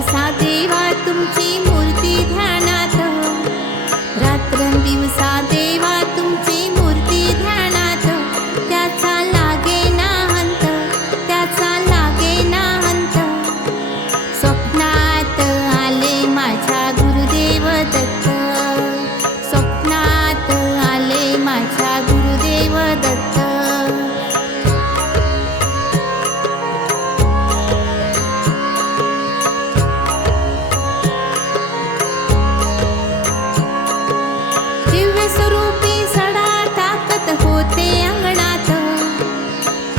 रात्रंदिवसा देवा तुमची मूर्ती ध्यानात, रात्रंदिवसा देवा तुमची मूर्ती ध्यानात, त्याचा लागे ना अंत, त्याचा लागे ना अंत. स्वप्नात आले माझ्या गुरुदेव दत्त, स्वप्नात आले माझ्या गुरुदेव दत्त. दिव्य स्वरूपी सडा टाकत होते अंगणात,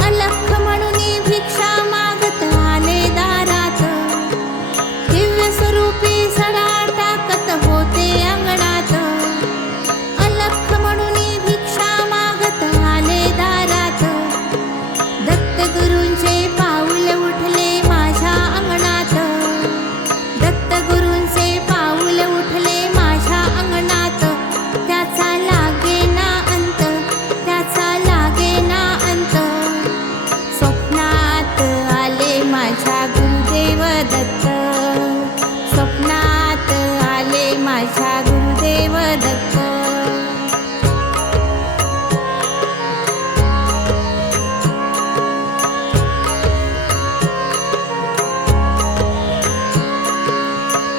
अलख म्हणून भिक्षा मागत आले दारात. दिव्य स्वरूपी सडा टाकत होते अंगणात, अलख म्हणून भिक्षा मागत आले दारात. दत्तगुरूंचे पाऊल उठले माझ्या अंगणात, दत्तगुरूंचे पाऊल उठले माझ्या अंगणात. त्याचा लागे ना अंत, त्याचा लागे ना अंत. स्वप्नात आले माझ्या गुरुदेव दत्त, स्वप्नात आले माझ्या गुरुदेव दत्त.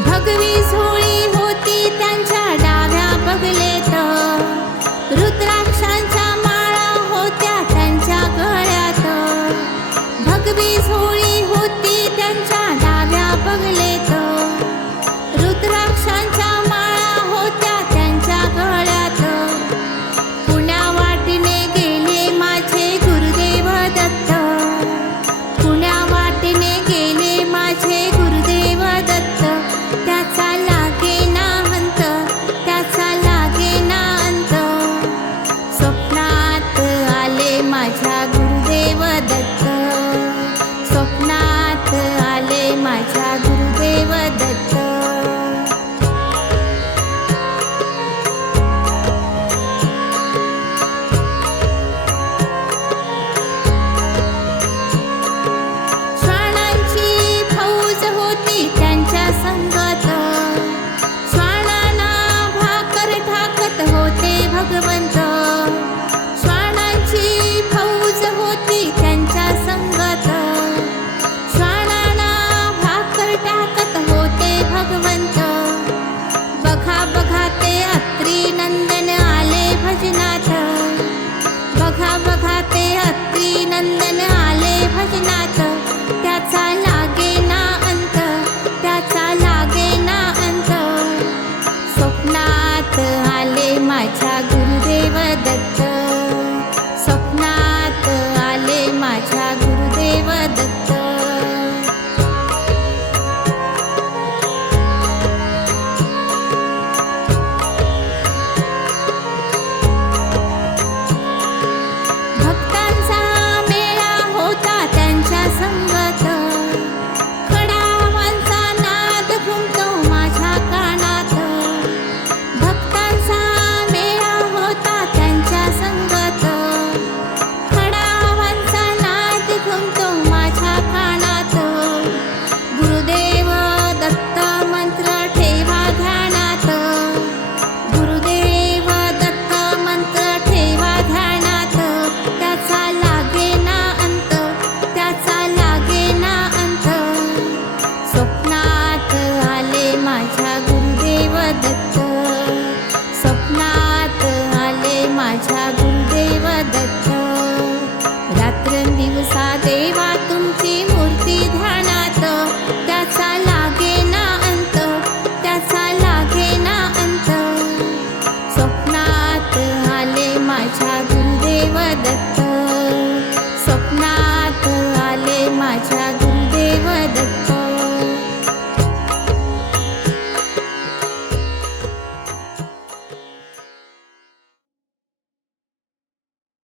भगवी झोळी होती त्यांच्या डाव्या बगलेत, रुद्राक्षांच्या माळा होत्या त्यांच्या गळ्यात. भगवी झोळी होती त्यांच्या डाव्या बगलेत, रुद्राक्षांच्या माळा होत्या त्यांच्या गळ्यात. पुण्या वाटेने गेले माझे गुरुदेव दत्त, पुण्या वाटेने गेले माझे गुरुदेव दत्त. त्याचा लागे ना अंत, त्याचा लागे ना अंत. स्वप्नात आले माझ्या गुरुदेव दत्त, स्वप्नात आले माझ्या गुरुदेव दत्त. श्वानांची फौज होती त्यांच्या संगत, श्वानांना भाकर ठाकत होते भगवंत.